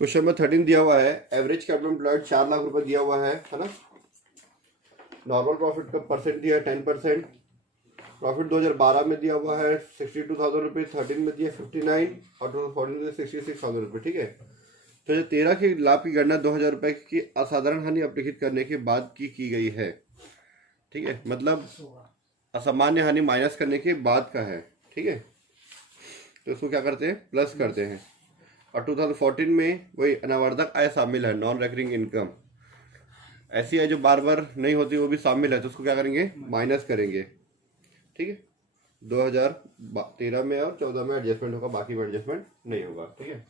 Question number 13 दिया हुआ है, एवरेज कैपिटल एम्प्लॉयड 4 लाख रुपए दिया हुआ है ना। नॉर्मल प्रॉफिट का परसेंट दिया है 10%। प्रॉफिट 2012 में दिया हुआ है 62,000 रुपये, 13 में दिया 59 और 2014 में 66,000 रुपये। ठीक है, तो जो 13 के लाभ की गणना 2,000 रुपये की असाधारण हानि अपलिखित करने के बाद की गई है। ठीक है, मतलब असामान्य हानि माइनस करने के बाद का है। ठीक है, तो इसको क्या करते हैं, प्लस करते हैं। और 2014 में वही अनावर्तक आय शामिल है, नॉन रेकरिंग इनकम, ऐसी आय जो बार बार नहीं होती वो भी शामिल है, तो उसको क्या करेंगे, माइनस करेंगे। ठीक है, 2013 में और 14 में एडजस्टमेंट होगा, बाकी में एडजस्टमेंट नहीं होगा। ठीक है,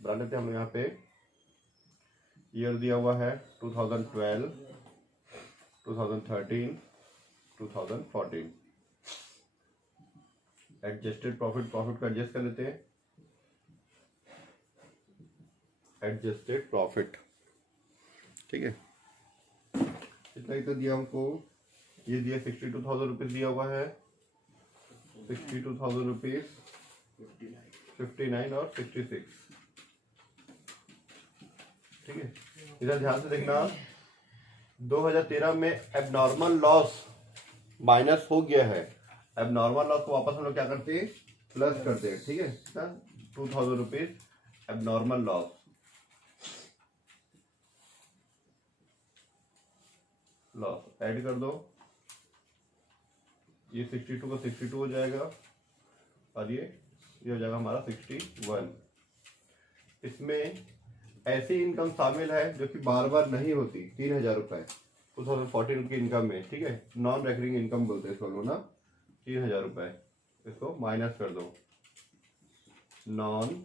बना लेते हैं हम यहाँ पे। ईयर दिया हुआ है 2012, 2013, 2014। एडजस्टेड प्रॉफिट को एडजस्ट कर लेते हैं। एडजस्टेड प्रॉफिट, ठीक है, इतना ही तो दिया हमको। ये दिया 62,000 रुपीज दिया हुआ है, 62,000 रुपीज, 59 और 66। ठीक है, इधर ध्यान से देखना, 2013 में एबनॉर्मल लॉस माइनस हो गया है। एबनॉर्मल लॉस को वापस हम लोग क्या करते हैं, प्लस करते हैं। ठीक है, 2,000 रुपीज एबनॉर्मल लॉस, ऐड कर दो। ये 62 का 62 हो जाएगा और ये हो जाएगा हमारा 61। इसमें ऐसी इनकम शामिल है जो कि बार बार नहीं होती, 3,000 रुपए 2014 की इनकम में। ठीक है, नॉन रेकरिंग इनकम बोलते हैं इसको लोग ना, 3,000 रुपए, इसको माइनस कर दो। नॉन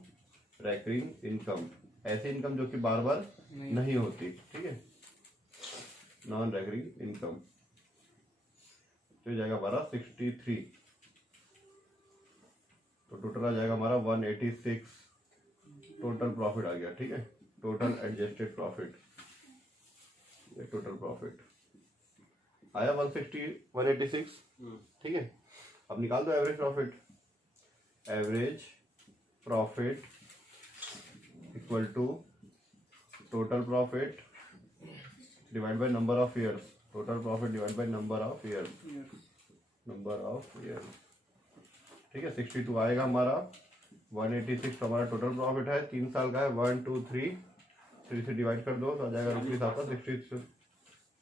रेकरिंग इनकम, ऐसी इनकम जो कि बार बार नहीं होती। ठीक है, नॉन रेकरिंग इनकम, तो जाएगा हमारा 63, तो टोटल आ जाएगा हमारा 186 टोटल प्रॉफिट आ गया। ठीक है, टोटल एडजस्टेड प्रॉफिट, ये टोटल प्रॉफिट आया 186। ठीक है, अब निकाल दो average profit. Average profit equal to total profit divide by number of years. Total profit divide by number of years, number of years. ठीक है, 62 आएगा हमारा, 186 हमारा टोटल प्रॉफिट है, 3 साल का है। 1 2 3 3 से डिवाइड कर दो तो आ जाएगा रुपीज आपका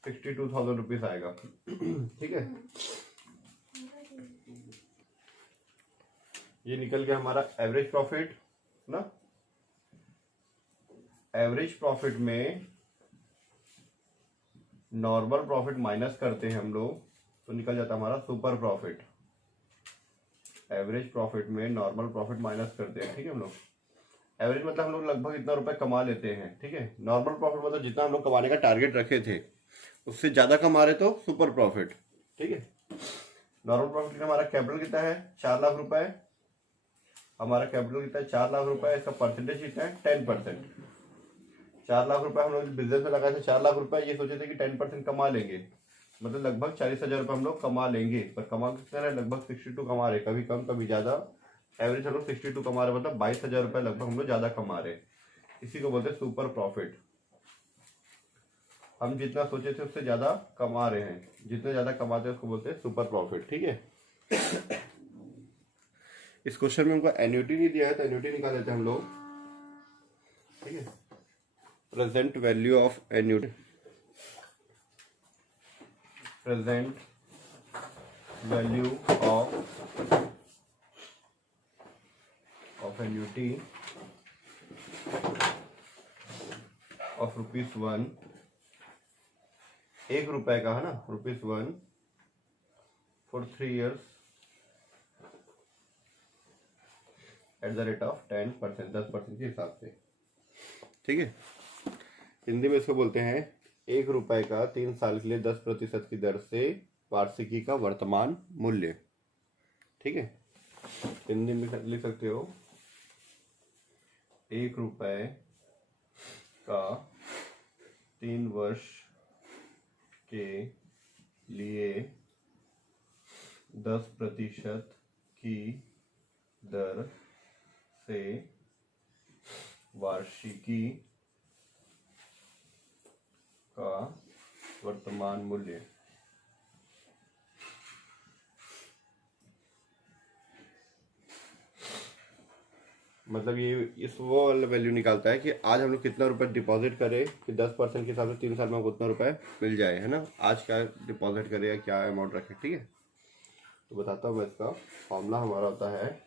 62,000 रुपीज आएगा। ठीक है, ये निकल गया हमारा एवरेज प्रॉफिट ना। एवरेज प्रॉफिट में नॉर्मल प्रॉफिट माइनस करते हैं हम लोग, तो निकल जाता है हमारा सुपर प्रॉफिट। एवरेज प्रॉफिट में नॉर्मल प्रॉफिट माइनस करते हैं। ठीक है, हम लोग एवरेज मतलब हम लोग लगभग इतना रुपए कमा लेते हैं। ठीक है, नॉर्मल प्रॉफिट मतलब जितना हम लोग कमाने का टारगेट रखे थे उससे ज्यादा कमा रहे तो सुपर प्रॉफिट। ठीक है, नॉर्मल प्रॉफिट हमारा कैपिटल कितना है, 4 लाख रुपए। हमारा कैपिटल कितना है, 4 लाख रुपए। इसका परसेंटेज कितना है, 10%। 4 लाख रुपए हम लोग बिजनेस में लगाए थे, 4 लाख रुपए, ये सोचे थे कि 10% कमा लेंगे, मतलब लगभग 40,000 रुपये हम लोग कमा लेंगे। पर कमा कितना है, लगभग 62 कमा रहे, कभी कम कभी ज्यादा। एवरेज हम लोग 62 कमा रहे, मतलब 22,000 रुपये लगभग हम लोग ज्यादा कमा रहे। इसी को बोलते हैं सुपर प्रॉफिट। हम जितना सोचे थे उससे ज्यादा कमा रहे हैं, जितने ज्यादा कमाते हैं उसको बोलते हैं सुपर प्रॉफिट। ठीक है, इस क्वेश्चन में हमको एन्युटी नहीं दिया है, तो एन्युटी निकाल लेते हैं हम लोग। ठीक है, present value of annuity, present value of annuity of ₹1, 1 रुपए का है ना, ₹1 for 3 years at the rate of 10%, 10% के हिसाब से। ठीक है, हिंदी में इसको बोलते हैं 1 रुपए का 3 साल के लिए 10% की दर से वार्षिकी का वर्तमान मूल्य। ठीक है, हिंदी में लिख सकते हो 1 रुपए का 3 वर्ष के लिए 10% की दर से वार्षिकी का वर्तमान मूल्य मतलब ये इस वो वाला वैल्यू निकालता है कि आज हम लोग कितना रुपए डिपॉजिट करें कि 10% के हिसाब से 3 साल में हमको उतना रुपए मिल जाए, है ना। आज क्या डिपॉजिट करें या क्या अमाउंट रखें, ठीक है। तो बताता हूँ मैं इसका फॉर्मूला। हमारा होता है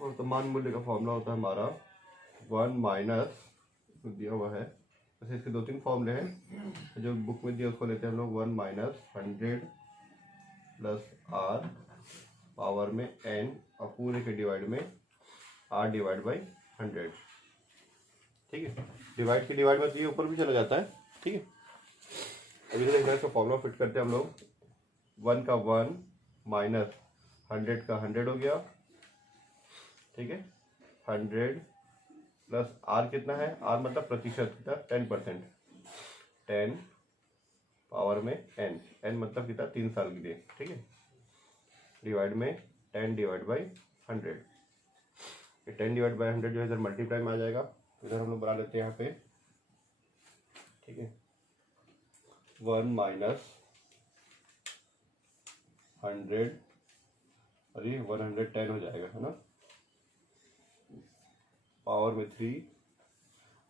वर्तमान मूल्य का फॉर्मूला होता है हमारा 1 माइनस, दिया हुआ है वैसे इसके 2-3 फॉर्मूले हैं जो बुक में दिया उसको लेते हैं हम लोग। 1 माइनस 100 प्लस आर पावर में n और पूरे के डिवाइड में r डिवाइड बाई 100, ठीक है। डिवाइड की डिवाइड में तो ये ऊपर भी चला जाता है, ठीक है। अब इसे देखना है, इसका फॉर्मूला फिट करते हैं हम लोग। 1 का 1 माइनस 100 का 100 हो गया, ठीक है। 100 प्लस r कितना है, r मतलब प्रतिशत कितना, 10%, 10 पावर में n मतलब कितना 3 साल के लिए, ठीक है। डिवाइड में 10 डिवाइड बाई 100, ये 10 डिवाइड बाई 100 जो है इधर मल्टीप्लाई में आ जाएगा, इधर हम लोग बना लेते हैं यहाँ पे, ठीक है। 1 माइनस 100 और ये 110 हो जाएगा, है ना। पावर में 3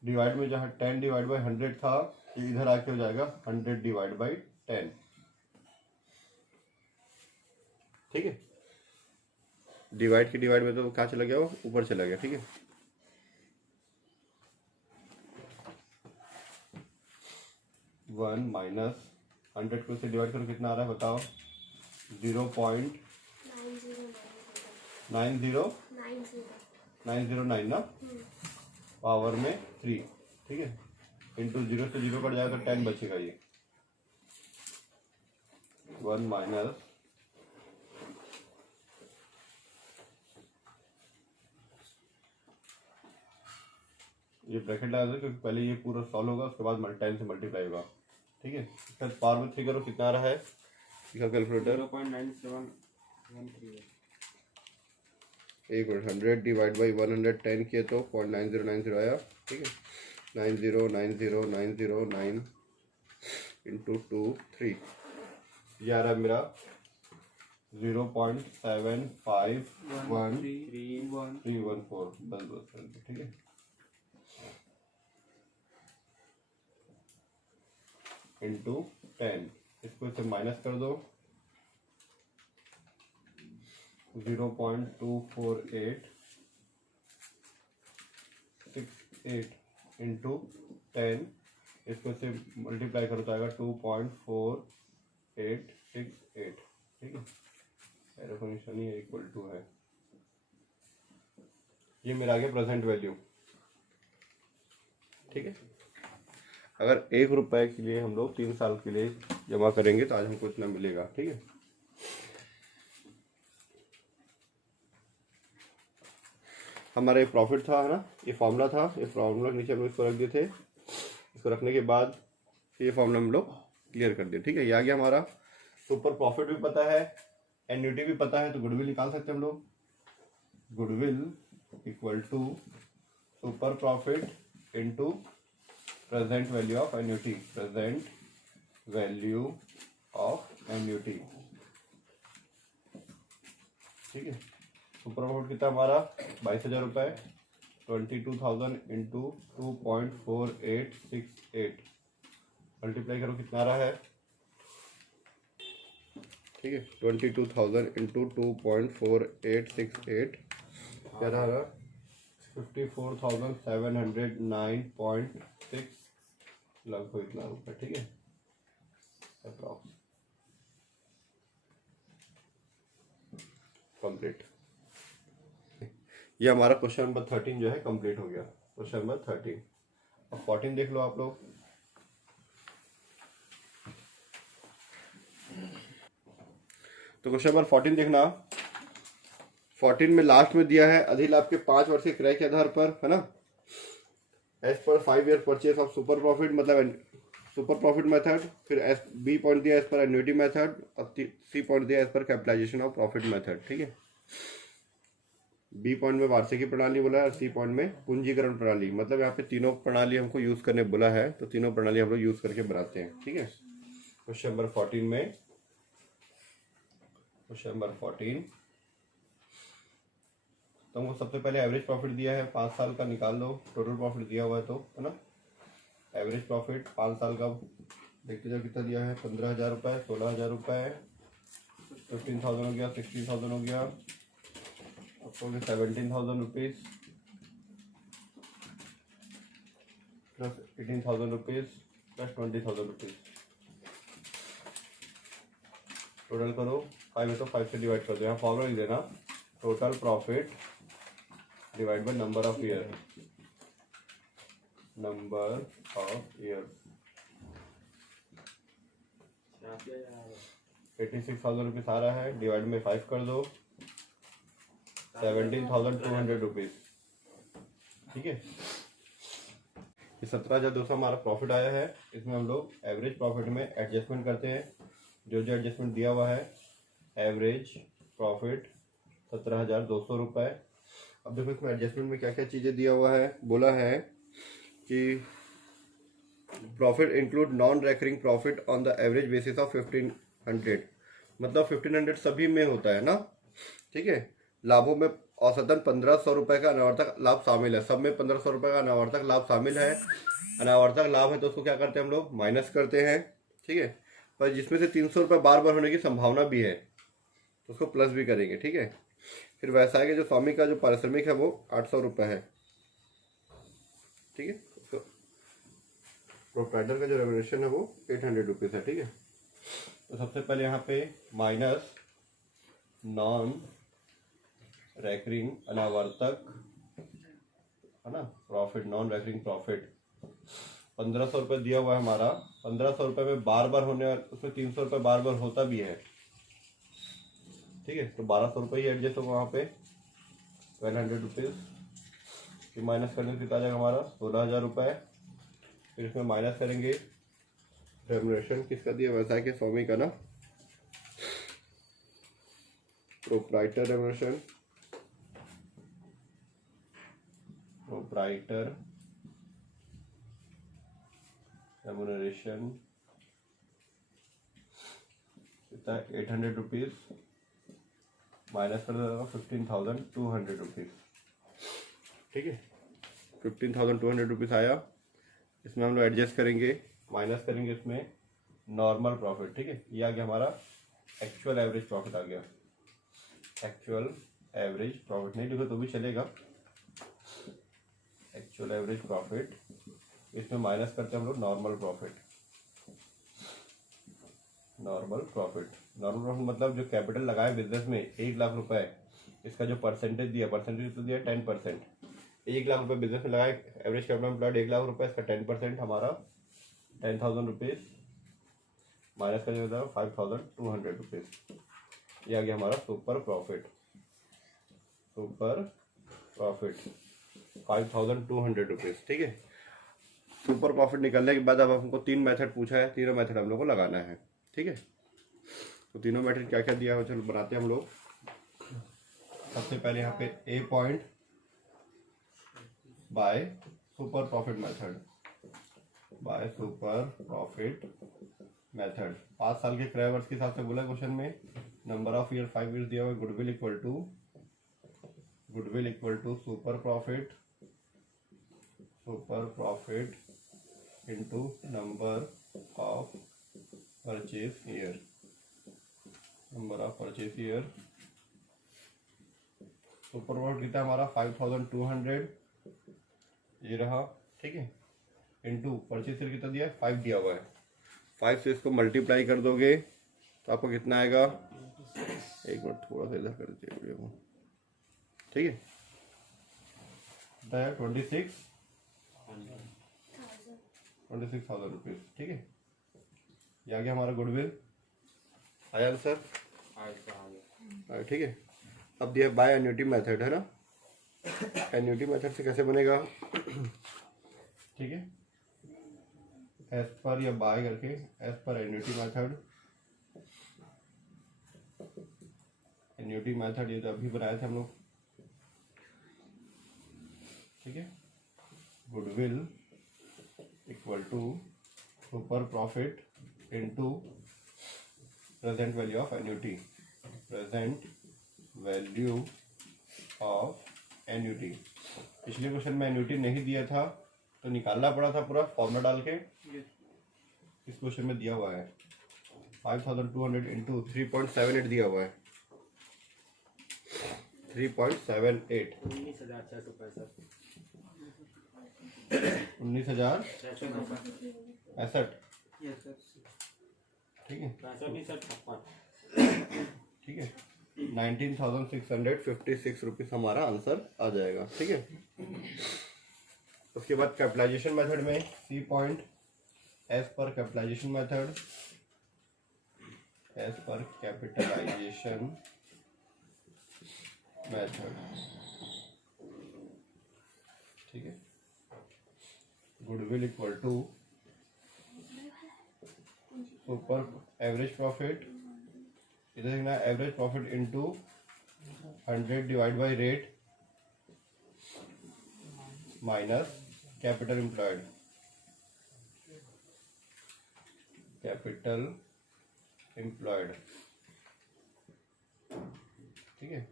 डिवाइड में जहाँ 10 डिवाइड बाई 100 था ये इधर आके हो जाएगा 100 डिवाइड बाई 10, ठीक है। डिवाइड की डिवाइड में तो कहाँ चला गया, वो ऊपर चला गया, ठीक है। वन माइनस 100 को से डिवाइड करो कितना आ रहा है बताओ, 0.90909 ना, पावर में 3, ठीक है। इंटू 0 से 0 कट जाएगा तो 10 बचेगा ये। 1 माइनस ये ब्रैकेट लगा दो क्योंकि पहले ये पूरा सॉल्व होगा उसके बाद 10 से मल्टीप्लाई होगा, ठीक है। इसका पावर में 3 करो कितना आ रहा है, कैलकुलेटर 0.9713, एक मिनट। 100 डिवाइड बाई 110 किए तो 0.9090 आया, ठीक है। 9090909 इंटू 2 3 ये आ रहा है मेरा 0.751314 बस, ठीक है। इंटू 10, इसको इससे माइनस कर दो, 0.24868 इंटू 10, इसको इससे मल्टीप्लाई करो तो आएगा 2.4868, ठीक है। एरो का निशान ये इक्वल टू है, ये मेरा आ गया प्रेजेंट वैल्यू, ठीक है। अगर 1 रुपए के लिए हम लोग 3 साल के लिए जमा करेंगे तो आज हमको इतना मिलेगा, ठीक है। हमारा ये प्रॉफिट था, है ना, ये फॉर्मूला था, ये फॉर्मूला के नीचे हम लोग इसको रख दिए थे। इसको रखने के बाद ये फॉर्मूला हम लोग क्लियर कर दिए, ठीक है। ये आ गया हमारा। सुपर प्रॉफिट भी पता है, एन्युटी भी पता है, तो गुडविल निकाल सकते हैं हम लोग। Goodwill equal to super profit into present value of annuity, present value of annuity, ठीक है। सुपर प्रॉफिट कितना हमारा 22,000 रुपये, 22,000 इंटू 2.4868 मल्टीप्लाई करो कितना आ रहा है, ठीक है। 22,000 इंटू 2.4868 क्या रहा, 54,709.6 लगभग इतना रुपये, ठीक है, अप्रॉक्स। कंप्लीट। ये हमारा क्वेश्चन नंबर 13 जो है कंप्लीट हो गया, क्वेश्चन नंबर 13। अब 14 देख लो आप लोग। तो क्वेश्चन नंबर 14 देखना। 14 में लास्ट में दिया है अधिलाभ के 5 वर्ष के क्रय के आधार पर, है ना, एज पर 5 year purchase of super profit, मतलब सुपर प्रॉफिट मेथड। फिर एस बी पॉइंट दिया एज पर एन्युटी मेथड और सी पॉइंट दिया एज पर कैपिटलाइजेशन ऑफ प्रॉफिट मेथड, ठीक है। बी पॉइंट में वार्षिकी प्रणाली बोला है और सी पॉइंट में पूंजीकरण प्रणाली। मतलब यहाँ पे तीनों प्रणाली हमको यूज करने बोला है, तो तीनों प्रणाली हम लोग यूज करके बनाते हैं। ठीक है, क्वेश्चन नंबर 14 में, क्वेश्चन नंबर 14 तो हमको सबसे पहले एवरेज प्रॉफिट दिया है 5 साल का, निकाल लो टोटल प्रॉफिट दिया हुआ है, तो है ना। एवरेज प्रॉफिट 5 साल का देखते जाओ कितना दिया है, 15,000 रुपये, 16,000 रुपये, 15,000 हो गया, 16,000 हो गया, आपको 17,000 rupees plus 18,000 rupees plus 20,000 rupees. Total करो 5 है तो 5 से डिवाइड कर दो। यहाँ फॉर्मूला लिख देना, total profit divide by number of year, number of year. 86,000 rupees आ रहा है, डिवाइड में 5 कर दो, 17,200 रुपीज़। ठीक है, ये 17,200 हमारा प्रॉफिट आया है। इसमें हम लोग एवरेज प्रॉफिट में एडजस्टमेंट करते हैं, जो जो एडजस्टमेंट दिया हुआ है। एवरेज प्रॉफिट 17,200 रुपये। अब देखो इसमें एडजस्टमेंट में क्या क्या चीज़ें दिया हुआ है। बोला है कि profit include non recurring profit on the average basis of 1500। मतलब 1500 सभी में होता है ना। ठीक है, लाभों में औसतन 1,500 रुपये का अनावर्तक लाभ शामिल है। सब में 1,500 रुपये का अनावर्तक लाभ शामिल है। अनावर्तक लाभ है तो उसको क्या करते हैं हम लोग, माइनस करते हैं। ठीक है, पर जिसमें से 300 रुपये बार बार होने की संभावना भी है तो उसको प्लस भी करेंगे। ठीक है, फिर व्यवसाय के जो स्वामी का जो पारिश्रमिक है वो 800 रुपये है। ठीक है, उसको प्रोप्राइटर का जो रेवल्यूशन है वो 800 रुपीज़ है। ठीक है, तो सबसे पहले यहाँ पे माइनस नॉन रेकरिंग अनावर्तक, है ना, प्रॉफिट, नॉन रेकरिंग प्रॉफिट 1,500 रुपये दिया हुआ है हमारा। 1,500 रुपये में बार बार होने, उसमें 300 रुपये बार बार होता भी है। ठीक है, तो 1,200 रुपये ही एडजस्ट होगा वहाँ पे, 1,200 रुपीज़। फिर माइनस करने से कितना आ जाएगा हमारा, 16,000 रुपये। फिर इसमें माइनस करेंगे रेम्युनरेशन किसका दिया, व्यवसाय के स्वामी का ना, प्रोप्राइटर रेम्युनरेशन, प्रोप्राइटर रेम्युनरेशन कितना है, 800 रुपीज़। माइनस कर देगा 15,200 रुपीज़। ठीक है, 15,200 रुपीज़ आया। इसमें हम लोग एडजस्ट करेंगे, माइनस करेंगे इसमें नॉर्मल प्रॉफिट। ठीक है, ये आ गया हमारा एक्चुअल एवरेज प्रॉफिट आ गया। एक्चुअल एवरेज प्रॉफिट नहीं लिखो तो भी चलेगा, एक्चुअल एवरेज प्रॉफिट। इसमें माइनस करते हैं हम लोग normal profit. Normal profit, normal profit मतलब जो कैपिटल लगाए बिजनेस में 1,00,000 रुपए, इसका जो परसेंटेज दिया, परसेंटेज तो दिया 10%। 1,00,000 रुपये बिजनेस में लगाए, एवरेज कैपिटल एम्प्लॉयड 1,00,000 रुपये, इसका 10% हमारा 10,000 रुपीज़। माइनस कर देता है 5,200 रुपीज़। ये आ गया हमारा super profit. Super profit 5,200 rupees. ठीक है, सुपर प्रॉफिट निकलने के बाद अब हमको 3 मेथड पूछा है, तीनों मेथड हम लोग को लगाना है। ठीक है, तो तीनों मेथड क्या क्या दिया है चलो बनाते हैं हम लोग। सबसे पहले यहाँ पे a point by super profit method, by super profit method. 5 साल के क्रय वर्ष के हिसाब से बोला क्वेश्चन में। नंबर ऑफ ईयर 5 ईयर्स दिया हुआ है। Goodwill equal to super profit into number of purchase year, number of purchase year. Super profit कितना हमारा 5,200 ये रहा। ठीक है, इंटू परचेज ईयर कितना दिया है, 5 दिया हुआ है। 5 से इसको मल्टीप्लाई कर दोगे तो आपको कितना आएगा, एक मिनट थोड़ा सा इधर कर दीजिए वीडियो को। ठीक है, 26,000 रुपीज़। ठीक है, ये आ गया हमारा गुडविल। आया आंसर? ठीक है, अब दिया बाय एन्युटी मेथड है ना। एन्युटी मेथड से कैसे बनेगा, ठीक है, एज पर या बाय करके, एज पर एन्युटी मेथड ये तो अभी बनाए थे हम लोग। ठीक है, goodwill equal to super profit into present value of annuity, present value of annuity. पिछले क्वेश्चन में एन्युटी नहीं दिया था तो निकालना पड़ा था पूरा फॉर्मूला डाल के, इस क्वेश्चन में दिया हुआ है 5200 इंटू 3.78 दिया हुआ है 3.78 19,665। ठीक है, ठीक है, 19,656 रुपीज हमारा आंसर आ जाएगा। ठीक है, उसके बाद कैपिटलाइजेशन मेथड में सी पॉइंट एज पर कैपिटलाइजेशन मेथड, एज पर कैपिटलाइजेशन मेथड। ठीक है, goodwill equal to super average profit, इधर लिखना average profit into 100 divide by rate minus capital employed, capital employed. ठीक है,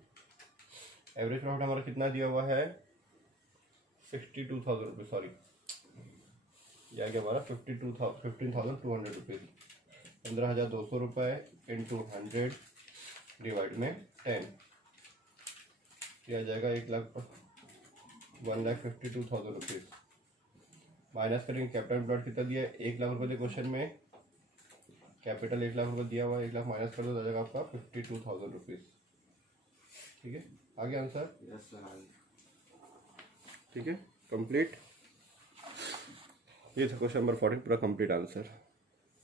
एवरेज प्रॉफिट हमारा कितना दिया हुआ है 62,000 रुपीज, सॉरी यह क्या हमारा 15,200 रुपीज, 15,200 रुपये इंटू 100 डिवाइड में 10, यह आ जाएगा 1,52,000 रुपीज। माइनस करेंगे कैपिटल एम्प्लॉयड कितना दिया है 1 लाख रुपये, क्वेश्चन में कैपिटल 1 लाख रुपये दिया हुआ है, 1 लाख माइनस कर दो, आ जाएगा आपका 52,000 रुपीज। ठीक है, आगे आंसर। Yes sir. ठीक है, कंप्लीट। ये था क्वेश्चन नंबर 14 पूरा कंप्लीट आंसर।